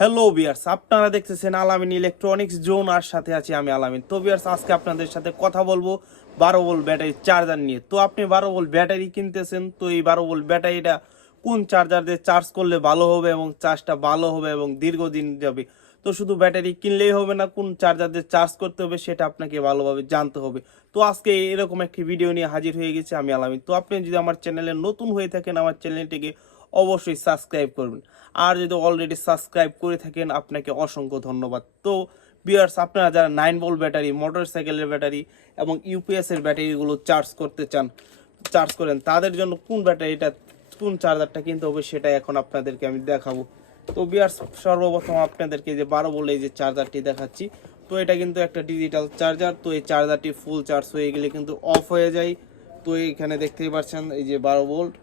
Hello বিয়ার্স, আপনারা দেখতেছেন আলামিন ইলেকট্রনিক্স জোন, আর সাথে আছি আমি আলামিন। তো বিয়ার্স, আজকে আপনাদের সাথে কথা বলবো 12 ভোল্ট ব্যাটারি চার্জার নিয়ে। তো আপনি 12 ভোল্ট ব্যাটারি কিনতেছেন, তো এই 12 ভোল্ট ব্যাটারিটা কোন চার্জার দিয়ে চার্জ করলে ভালো হবে এবং চার্জটা ভালো হবে এবং দীর্ঘদিন যাবে। তো শুধু ব্যাটারি কিনলেই হবে না, কোন চার্জার দিয়ে চার্জ করতে হবে সেটা আপনাকে ভালোভাবে জানতে হবে। তো আজকে এরকম একটি ভিডিও নিয়ে হাজির হয়ে গেছে আমি আলামিন। তো আপনি যদি আমার চ্যানেলে নতুন হয়ে থাকেন, আমার চ্যানেলটিকে অবশ্যই সাবস্ক্রাইব করবেন। আর যদি অলরেডি সাবস্ক্রাইব করে থাকেন, আপনাকে অসংখ্য ধন্যবাদ। তো ভিউয়ার্স, আপনারা যারা 9 ভোল্ট ব্যাটারি, মোটরসাইকেলের ব্যাটারি এবং ইউপিএস এর ব্যাটারিগুলো চার্জ করতে চান, চার্জ করেন, তাদের জন্য কোন ব্যাটারিটা, কোন চার্জারটা কিনতে হবে সেটা এখন আপনাদেরকে আমি দেখাবো। তো ভিউয়ার্স, সর্বপ্রথম আপনাদেরকে যে 12 ভোল্ট এই যে চার্জারটি দেখাচ্ছি, তো এটা কিন্তু একটা ডিজিটাল চার্জার। তো এই চার্জারটি ফুল চার্জ হয়ে গেলে কিন্তু অফ হয়ে যায়। তো এখানে দেখতেই পাচ্ছেন এই যে 12 ভোল্ট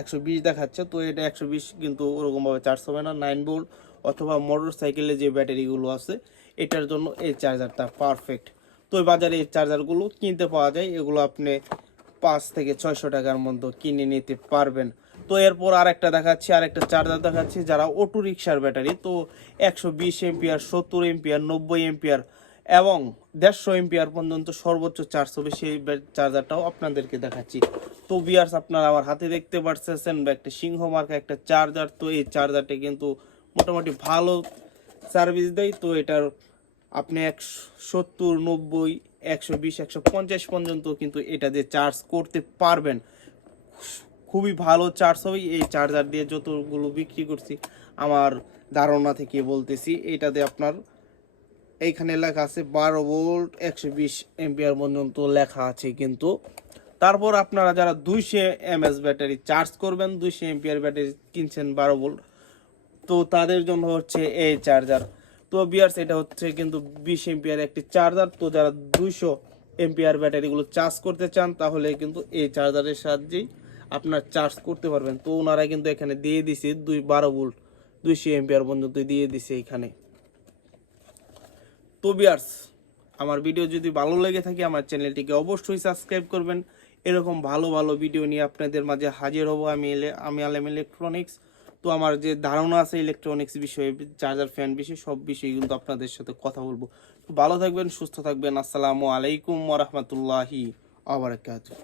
120 দেখাচ্ছে। তো এটা 120 কিন্তু ওরকমভাবে চার্জ হবে না। 9 ভোল্ট অথবা মোটর সাইকেলে যে ব্যাটারিগুলো আছে, এটার জন্য এই চার্জারটা পারফেক্ট। তো এই বাজারে এই চার্জারগুলো কিনতে পাওয়া যায়, এগুলো আপনি 500 থেকে 600 টাকার মধ্যে কিনে নিতে পারবেন। তো এরপর আরেকটা দেখাচ্ছি, আরেকটা চার্জার দেখাচ্ছি যারা অটো রিক্সার ব্যাটারি, তো 120 এম্পিয়ার, 70 এম্পিয়ার, 90 এম্পিয়ার এবং 150 এম্পিয়ার পর্যন্ত সর্বোচ্চ চার্জ হবে, সেই চার্জারটাও আপনাদেরকে দেখাচ্ছি। তো ভিউয়ার্স, আপনারা আমার হাতে দেখতে পাচ্ছেন একটা সিংহ মার্কা একটা চার্জার। তো এই চার্জারটা কিন্তু মোটামুটি ভালো সার্ভিস দেয়। তো এটার আপনি 70, 90, 120, 150 পর্যন্ত কিন্তু এটা দিয়ে চার্জ করতে পারবেন। খুবই ভালো চার্জ হবে এই চার্জার দিয়ে। যতগুলো বিক্রি করছি আমার ধারণা থেকে বলতেছি, এটাতে আপনার এইখানে লেখা আছে 12 ভোল্ট 120 এম্পিয়ার পর্যন্ত লেখা আছে। কিন্তু তারপর আপনারা যারা 200 mAh ব্যাটারি চার্জ করবেন, 200 এম্পিয়ার ব্যাটারি কিনছেন 12 ভোল্ট, তো তাদের জন্য হচ্ছে এই চার্জার। তো বিয়ার্স, এটা হচ্ছে কিন্তু 20 এম্পিয়ার একটি চার্জার। তো যারা 200 এম্পিয়ার ব্যাটারিগুলো চার্জ করতে চান, তাহলে কিন্তু এই চার্জারের সাহায্যেই আপনার চার্জ করতে পারবেন। তো ওনারা কিন্তু এখানে দিয়ে দিছে 12 ভোল্ট 200 এম্পিয়ার পর্যন্ত দিয়ে দিছে এখানে। তো ভিউয়ার্স, আমার ভিডিও যদি ভালো লেগে থাকে, আমার চ্যানেলটিকে অবশ্যই সাবস্ক্রাইব করবেন। এরকম ভালো ভালো ভিডিও নিয়ে আপনাদের মাঝে হাজির হব আমি আলামিন ইলেকট্রনিক্স। তো আমার যে ধারণা আছে ইলেকট্রনিক্স বিষয়ে, চার্জার ফ্যান বিষয়ে, সব বিষয়ে কিন্তু আপনাদের সাথে কথা বলবো। তো ভালো থাকবেন, সুস্থ থাকবেন। আসসালামু আলাইকুম ওয়া রাহমাতুল্লাহি ওয়া বারাকাতুহু।